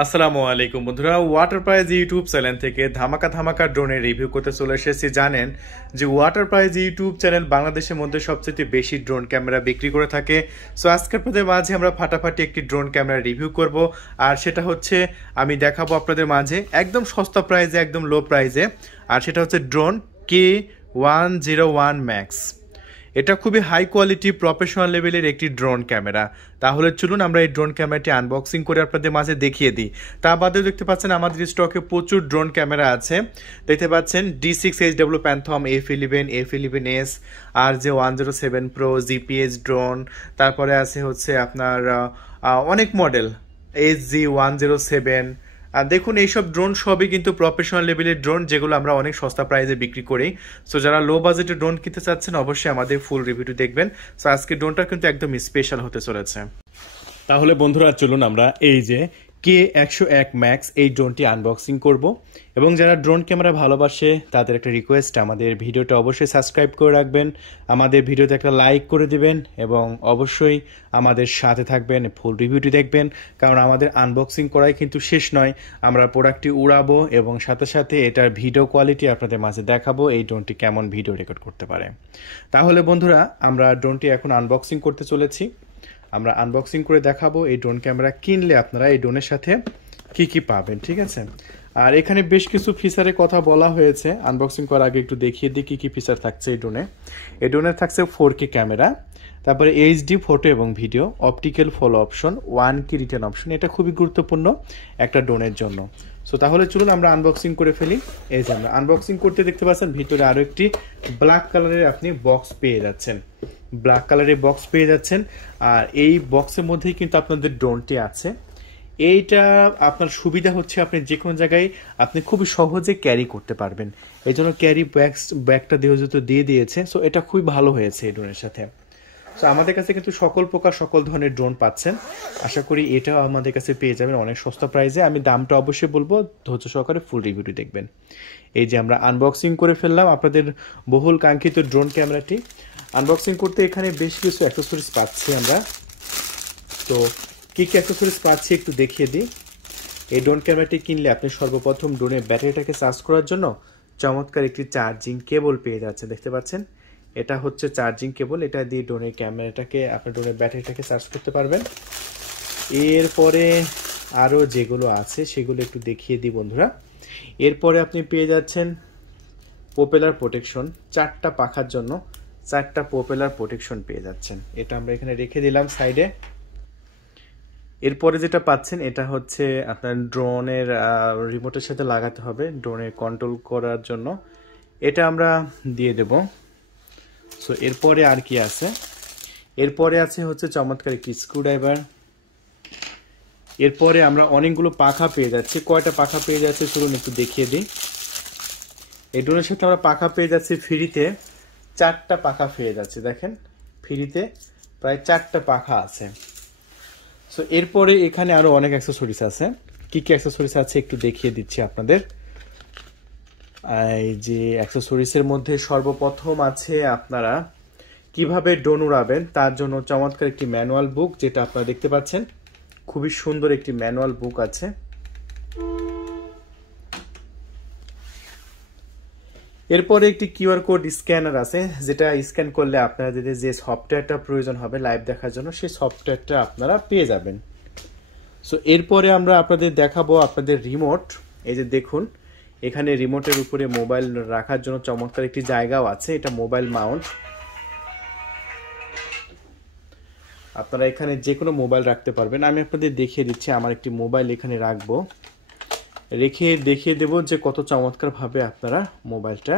আসসালামু আলাইকুম বন্ধুরা, ওয়াটার প্রাইজ ইউটিউব চ্যানেল থেকে ধামাকা ধামাকা ড্রোনের রিভিউ করতে চলে এসেছি। জানেন যে ওয়াটার প্রাইজ ইউটিউব চ্যানেল বাংলাদেশের মধ্যে সবচেয়ে বেশি ড্রোন ক্যামেরা বিক্রি করে থাকে। সো আজকের আপনাদের মাঝে আমরা ফাটাফাটি একটি ড্রোন ক্যামেরা রিভিউ করব, আর সেটা হচ্ছে আমি দেখাবো আপনাদের মাঝে একদম সস্তা প্রাইজে, একদম লো প্রাইজে। আর সেটা হচ্ছে ড্রোন K101 ম্যাক্স। এটা খুবই হাই কোয়ালিটি প্রফেশনাল লেভেলের একটি ড্রোন ক্যামেরা। তাহলে চলুন আমরা এই ড্রোন ক্যামেরাটি আনবক্সিং করে আপনাদের মাঝে দেখিয়ে দিই। তা বাদেও দেখতে পাচ্ছেন আমাদের স্টকে প্রচুর ড্রোন ক্যামেরা আছে। দেখতে পাচ্ছেন D6HW phantom, F11, F11S, RJ107 Pro, GPS drone, তারপরে আছে হচ্ছে আপনার অনেক মডেল SG107। আর দেখুন এইসব ড্রোন সবই কিন্তু প্রফেশনাল লেভেলের ড্রোন, যেগুলো আমরা অনেক সস্তা প্রাইসে বিক্রি করি। সো যারা লো বাজেটের ড্রোন কিনতে চাচ্ছেন অবশ্যই আমাদের ফুল রিভিউটি দেখবেন। সো আজকে ড্রোনটা কিন্তু একদম স্পেশাল হতে চলেছে। তাহলে বন্ধুরা চলুন আমরা এই যে K101 ম্যাক্স এই ড্রোনটি আনবক্সিং করব। এবং যারা ড্রোন ক্যামেরা ভালোবাসে তাদের একটা রিকোয়েস্ট, আমাদের ভিডিওটা অবশ্যই সাবস্ক্রাইব করে রাখবেন, আমাদের ভিডিওতে একটা লাইক করে দিবেন এবং অবশ্যই আমাদের সাথে থাকবেন, ফুল রিভিউটি দেখবেন। কারণ আমাদের আনবক্সিং করাই কিন্তু শেষ নয়, আমরা প্রোডাক্টটি উড়াবো এবং সাথে সাথে এটার ভিডিও কোয়ালিটি আপনাদের মাঝে দেখাবো, এই ড্রোনটি কেমন ভিডিও রেকর্ড করতে পারে। তাহলে বন্ধুরা আমরা ড্রোনটি এখন আনবক্সিং করতে চলেছি। আমরা আনবক্সিং করে দেখাবো এই ড্রোন ক্যামেরা কিনলে আপনারা এই ড্রোনের সাথে কি কি পাবেন, ঠিক আছে। আর এখানে বেশ কিছু ফিচারের কথা বলা হয়েছে, আনবক্সিং করার আগে একটু দেখিয়ে দিই কি কি ফিচার থাকছে এই ড্রোনে। এই ড্রোনে থাকছে 4K ক্যামেরা, তারপরে এইচডি ফটো এবং video, optical follow option, 1K return option. এটা খুবই গুরুত্বপূর্ণ একটা ড্রোনের জন্য। সো তাহলে চলুন আমরা আনবক্সিং করে ফেলি। এই যে আমরা আনবক্সিং করতে দেখতে পাচ্ছেন ভিতরে আরও একটি ব্ল্যাক কালারের আপনি বক্স পেয়ে যাচ্ছেন, ব্ল্যাক কালারের বক্স পেয়ে যাচ্ছেন। আর এই বক্সের মধ্যেই কিন্তু আপনাদের ড্রোনটি আছে। এইটা আপনার সুবিধা হচ্ছে আপনি যে কোনো জায়গায় আপনি খুবই সহজে ক্যারি করতে পারবেন, এই জন্য ক্যারি ব্যাগটা যেহেতু দিয়ে দিয়েছে। সো এটা খুবই ভালো হয়েছে এই ড্রোনের সাথে। সো আমাদের কাছে কিন্তু সকল প্রকার সকল ধরনের ড্রোন পাচ্ছেন, আশা করি এটাও আমাদের কাছে পেয়ে যাবেন অনেক সস্তা প্রাইসে। আমি দামটা অবশ্যই বলবো, ধৈর্য সহকারে ফুল রিভিউটি দেখবেন। এই যে আমরা আনবক্সিং করে ফেললাম আপনাদের বহুল কাঙ্ক্ষিত ড্রোন ক্যামেরাটি। আনবক্সিং করতে এখানে বেশ কিছু অ্যাক্সেসরিজ পাচ্ছি আমরা। তো কী কী অ্যাক্সেসরিজ পাচ্ছি একটু দেখিয়ে দিই। এই ড্রোন ক্যামেরাটি কিনলে আপনি সর্বপ্রথম ড্রোনের ব্যাটারিটাকে চার্জ করার জন্য চমৎকার একটি চার্জিং কেবল পেয়ে যাচ্ছে, দেখতে পাচ্ছেন। এটা হচ্ছে চার্জিং কেবল, এটা দিয়ে ড্রোনের ক্যামেরাটাকে আপনার ড্রোনের ব্যাটারিটাকে চার্জ করতে পারবেন। এরপরে আরও যেগুলো আছে সেগুলো একটু দেখিয়ে দিই বন্ধুরা। এরপরে আপনি পেয়ে যাচ্ছেন প্রোপেলার প্রোটেকশন, 4টা পাখার জন্য 4টা প্রোপেলার প্রোটেকশন পেয়ে যাচ্ছেন। এটা আমরা এখানে রেখে দিলাম সাইডে। এরপরে যেটা পাচ্ছেন এটা হচ্ছে আপনার ড্রোনের রিমোটের সাথে লাগাতে হবে ড্রোনের কন্ট্রোল করার জন্য, এটা আমরা দিয়ে দেব। সো এরপরে আর কি আছে, এরপরে আছে হচ্ছে চমৎকার একটি স্ক্রুড্রাইভার। এরপরে আমরা অনেকগুলো পাখা পেয়ে যাচ্ছি। কয়টা পাখা পেয়ে যাচ্ছে চলুন একটু দেখিয়ে দিই। এই ড্রোনের সাথে আমরা পাখা পেয়ে যাচ্ছি ফ্রিতে, 4টা পাখা পেয়ে যাচ্ছে, দেখেন ফ্রিতে প্রায় 4টা পাখা আছে। সো এরপরে এখানে আরও অনেক অ্যাক্সেসরিজ আছে, কি কি অ্যাক্সেসরিজ আছে একটু দেখিয়ে দিচ্ছি আপনাদের। এই যে অ্যাক্সেসরিজের মধ্যে সর্বপ্রথম আছে আপনারা কিভাবে ড্রোন উড়াবেন তার জন্য চমৎকার একটি ম্যানুয়াল বুক, যেটা আপনারা দেখতে পাচ্ছেন। খুবই সুন্দর একটি ম্যানুয়াল বুক আছে। এরপরে একটি কিউআর কোড স্ক্যানার আছে, যেটা স্ক্যান করলে আপনাদের যে সফটওয়্যারটা প্রয়োজন হবে লাইভ দেখার জন্য সেই সফটওয়্যারটা আপনারা পেয়ে যাবেন। সো এরপরে আমরা আপনাদের দেখাবো আপনাদের রিমোট। এই যে দেখুন এখানে রিমোটের উপরে মোবাইল রাখার জন্য চমৎকার একটি জায়গাও আছে, এটা মোবাইল মাউন্ট। আপনারা এখানে যে কোনো মোবাইল রাখতে পারবেন। আমি আপনাদের দেখিয়ে দিচ্ছি, আমার একটি মোবাইল এখানে রাখবো, রেখে দেখিয়ে দেব যে কত চমৎকারভাবে আপনারা মোবাইলটা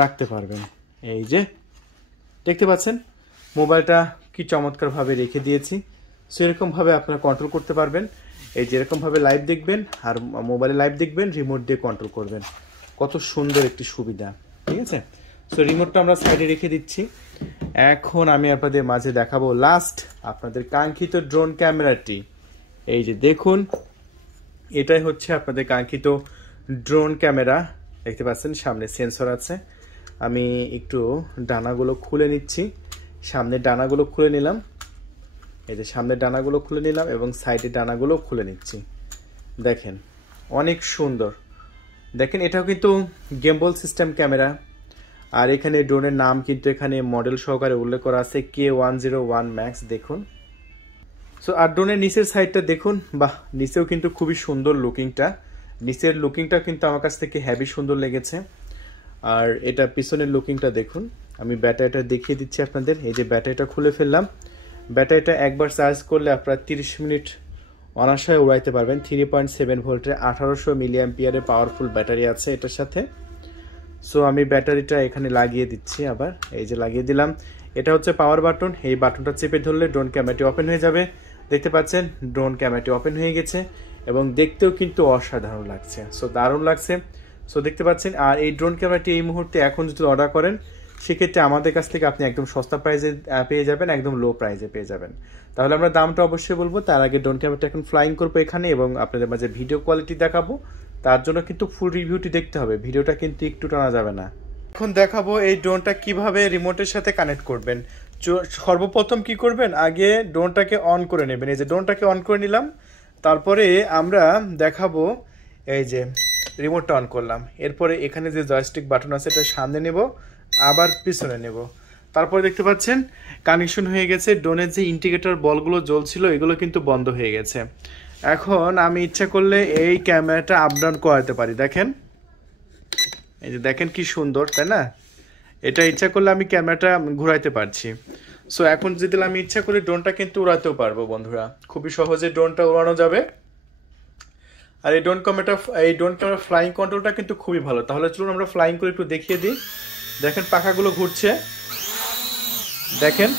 রাখতে পারবেন। এই যে দেখতে পাচ্ছেন মোবাইলটা কি চমৎকারভাবে রেখে দিয়েছি। সেরকমভাবে আপনারা কন্ট্রোল করতে পারবেন। এই যেরকমভাবে লাইভ দেখবেন আর মোবাইলে লাইভ দেখবেন, রিমোট দিয়ে কন্ট্রোল করবেন, কত সুন্দর একটি সুবিধা, ঠিক আছে। সো রিমোটটা আমরা সাইডে রেখে দিচ্ছি। এখন আমি আপনাদের মাঝে দেখাবো লাস্ট আপনাদের কাঙ্ক্ষিত ড্রোন ক্যামেরাটি। এই যে দেখুন এটাই হচ্ছে আপনাদের কাঙ্ক্ষিত ড্রোন ক্যামেরা, দেখতে পাচ্ছেন সামনে সেন্সর আছে। আমি একটু ডানাগুলো খুলে নিচ্ছি, সামনের ডানাগুলো খুলে নিলাম, এই যে সামনের ডানাগুলো খুলে নিলাম এবং সাইডের ডানাগুলো খুলে নিচ্ছি। দেখেন অনেক সুন্দর। দেখেন এটাও কিন্তু গেম্বল সিস্টেম ক্যামেরা, আর এখানে ড্রোনের নাম কিন্তু এখানে মডেল সহকারে উল্লেখ করা আছে K101 ম্যাক্স। দেখুন সো আর ড্রোনের নিচের সাইডটা দেখুন, বাহ নিচেও কিন্তু খুবই সুন্দর লুকিংটা, নিচের লুকিংটা কিন্তু আমার কাছ থেকে হেভি সুন্দর লেগেছে। আর এটা পিছনের লুকিংটা দেখুন, আমি ব্যাটারিটা দেখিয়ে দিচ্ছি আপনাদের। এই যে ব্যাটারিটা খুলে ফেললাম, ব্যাটারিটা একবার চার্জ করলে আপনারা 30 মিনিট অনায়াসে উড়াইতে পারবেন। 3.7 ভোল্টের 1800 মিলি অ্যাম্পিয়ারের পাওয়ারফুল ব্যাটারি আছে এটার সাথে। সো আমি ব্যাটারিটা এখানে লাগিয়ে দিচ্ছি, আবার এই যে লাগিয়ে দিলাম। এটা হচ্ছে পাওয়ার বাটন, এই বাটনটা চেপে ধরলে ড্রোন ক্যামেরাটি ওপেন হয়ে যাবে। দেখতে পাচ্ছেন ড্রোন ক্যামেরাটি ওপেন হয়ে গেছে এবং দেখতেও কিন্তু অসাধারণ লাগছে, সো দারুণ লাগছে। সো দেখতে পাচ্ছেন, আর এই ড্রোন ক্যামেরাটি এই মুহূর্তে এখন যদি অর্ডার করেন সেক্ষেত্রে আমাদের কাছ থেকে আপনি একদম সস্তা প্রাইসে পেয়ে যাবেন, একদম লো প্রাইসে পেয়ে যাবেন। তাহলে আমরা দামটা অবশ্যই বলবো, তার আগে ড্রোন ক্যামেরাটা এখন ফ্লাইং করবো এখানে এবং আপনাদের মাঝে ভিডিও কোয়ালিটি দেখাবো। তার জন্য কিন্তু ফুল রিভিউটি দেখতে হবে, ভিডিওটা কিন্তু একটু টানা যাবে না। এখন দেখাবো এই ড্রোনটা কিভাবে রিমোটের সাথে কানেক্ট করবেন। সর্বপ্রথম কি করবেন, আগে ড্রোনটাকে অন করে নেবেন। এই যে ড্রোনটাকে অন করে নিলাম, তারপরে আমরা দেখাবো এই যে রিমোটটা অন করলাম। এরপরে এখানে যে জয়স্টিক বাটন আছে এটা সামনে নেব, আবার পিছনে নেব। তারপরে দেখতে পাচ্ছেন কানেকশন হয়ে গেছে। ড্রোনের যে ইন্ডিকেটর বলগুলো জ্বলছিল এগুলো কিন্তু বন্ধ হয়ে গেছে। এখন আমি ইচ্ছা করলে এই ক্যামেরাটা আপ ডাউন করাতে পারি। দেখেন এই যে দেখেন কি সুন্দর, তাই না? এটা ইচ্ছা করলে আমি ক্যামেরাটা ঘুরাইতে পারছি। সো এখন যদি আমি ইচ্ছা করি ড্রোনটা কিন্তু উড়াতেও পারবো বন্ধুরা, খুবই সহজে ড্রোনটা উড়ানো যাবে। আর এই ড্রোন ক্যামেরা ফ্লাইং কন্ট্রোলটা কিন্তু খুবই ভালো। তাহলে চলুন আমরা ফ্লাইং করে একটু দেখিয়ে দিই। দেখেন পাখাগুলো ঘুরছে, দেখেন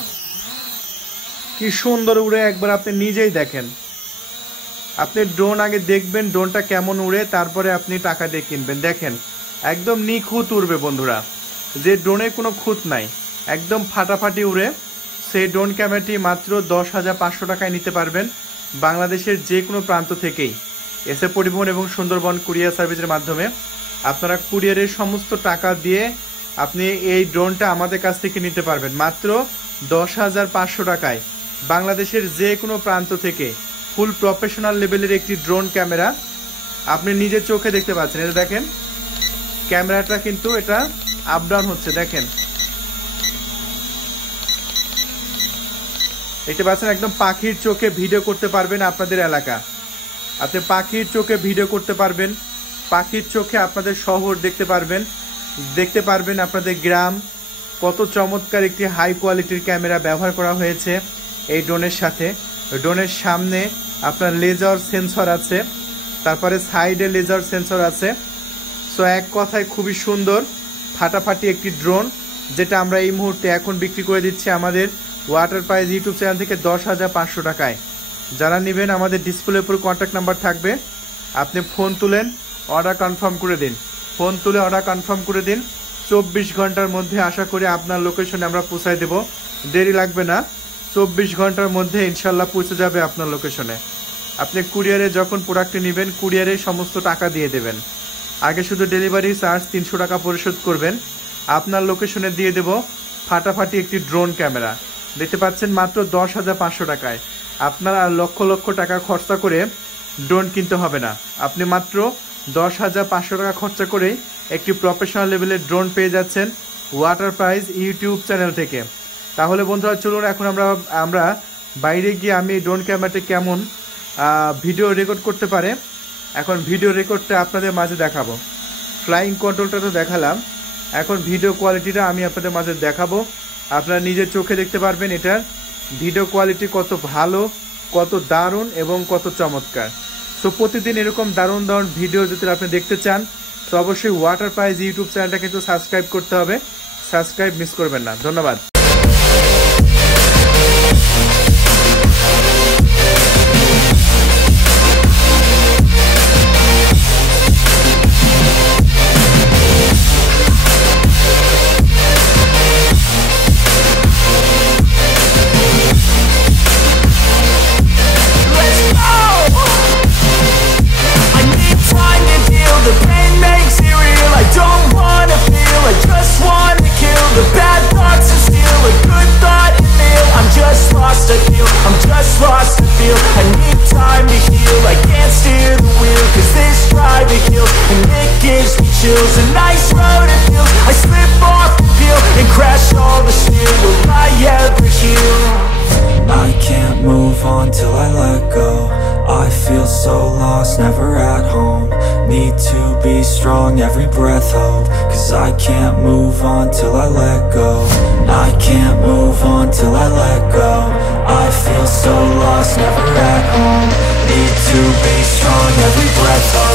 কি সুন্দর উড়ে, একবার আপনি নিজেই দেখেন। আপনি ড্রোন আগে দেখবেন ড্রোনটা কেমন উড়ে, তারপরে আপনি টাকা দিয়ে কিনবেন। দেখেন একদম নিখুঁত উড়বে বন্ধুরা, যে ড্রোনের কোনো খুঁত নাই, একদম ফাটাফাটি উড়ে। সেই ড্রোন ক্যামেরাটি মাত্র 10,500 টাকায় নিতে পারবেন বাংলাদেশের যে কোনো প্রান্ত থেকেই। এসএ পরিবহন এবং সুন্দরবন কুরিয়ার সার্ভিসের মাধ্যমে আপনারা কুরিয়ারের সমস্ত টাকা দিয়ে আপনি এই ড্রোনটা আমাদের কাছ থেকে নিতে পারবেন মাত্র 10,500 টাকায়। বাংলাদেশের যে কোনো প্রান্ত থেকে ফুল প্রফেশনাল লেভেলের একটি ড্রোন ক্যামেরা আপনি নিজের চোখে দেখতে পাচ্ছেন। এটা দেখেন ক্যামেরাটা কিন্তু এটা আপ ডাউন হচ্ছে, দেখেন দেখতে পাচ্ছেন। একদম পাখির চোখে ভিডিও করতে পারবেন আপনাদের এলাকা, আপনি পাখির চোখে ভিডিও করতে পারবেন, পাখির চোখে আপনাদের শহর দেখতে পারবেন আপনাদের গ্রাম। কত চমৎকার একটি হাই কোয়ালিটির ক্যামেরা ব্যবহার করা হয়েছে এই ড্রোনের সাথে। ড্রোনের সামনে আপনার লেজার সেন্সর আছে, তারপরে সাইডে লেজার সেন্সর আছে। সো এক কথায় খুবই সুন্দর ফাটাফাটি একটি ড্রোন, যেটা আমরা এই মুহূর্তে এখন বিক্রি করে দিচ্ছি আমাদের ওয়াটার প্রাইজ ইউটিউব চ্যানেল থেকে 10,500 টাকায়। যারা নেবেন আমাদের ডিসপ্লের উপর কন্ট্যাক্ট নাম্বার থাকবে, আপনি ফোন তুলেন অর্ডার কনফার্ম করে দিন, ফোন তুলে অর্ডার কনফার্ম করে দিন। 24 ঘন্টার মধ্যে আশা করি আপনার লোকেশনে আমরা পৌঁছায় দেব, দেরি লাগবে না। 24 ঘন্টার মধ্যে ইনশাল্লাহ পৌঁছে যাবে আপনার লোকেশনে। আপনি কুরিয়ারে যখন প্রোডাক্টটি নেবেন কুরিয়ারে সমস্ত টাকা দিয়ে দেবেন, আগে শুধু ডেলিভারি চার্জ 300 টাকা পরিশোধ করবেন, আপনার লোকেশনে দিয়ে দেব ফাটাফাটি একটি ড্রোন ক্যামেরা। দেখতে পাচ্ছেন মাত্র 10,500 টাকায়। আপনার আর লক্ষ লক্ষ টাকা খরচা করে ড্রোন কিনতে হবে না, আপনি মাত্র 10,500 টাকা খরচা করে একটি প্রফেশনাল লেভেলের ড্রোন পেয়ে যাচ্ছেন ওয়াটার প্রাইজ ইউটিউব চ্যানেল থেকে। তাহলে বন্ধুরা চলুন এখন আমরা বাইরে গিয়ে আমি ড্রোন ক্যামেরাতে কেমন ভিডিও রেকর্ড করতে পারে এখন ভিডিও রেকর্ডটা আপনাদের মাঝে দেখাবো। ফ্লাইং কন্ট্রোলটা তো দেখালাম, এখন ভিডিও কোয়ালিটিটা আমি আপনাদের মাঝে দেখাবো। আপনারা নিজের চোখে দেখতে পারবেন এটার ভিডিও কোয়ালিটি কত ভালো, কত দারুণ এবং কত চমৎকার। তো প্রতিদিন এরকম দারুণ দারুণ ভিডিও যদি আপনি দেখতে চান তো অবশ্যই ওয়াটার প্রাইজ ইউটিউব চ্যানেলটা কিন্তু সাবস্ক্রাইব করতে হবে, সাবস্ক্রাইব মিস করবেন না। ধন্যবাদ। The pain makes it real. I don't wanna feel, I just wanna kill the bad thoughts and steal you. I can't move on till I let go. I feel so lost, never at home. Need to be strong, every breath hold. Cause I can't move on till I let go. I can't move on till I let go. I feel so lost, never at home. Need to be strong, every breath hold.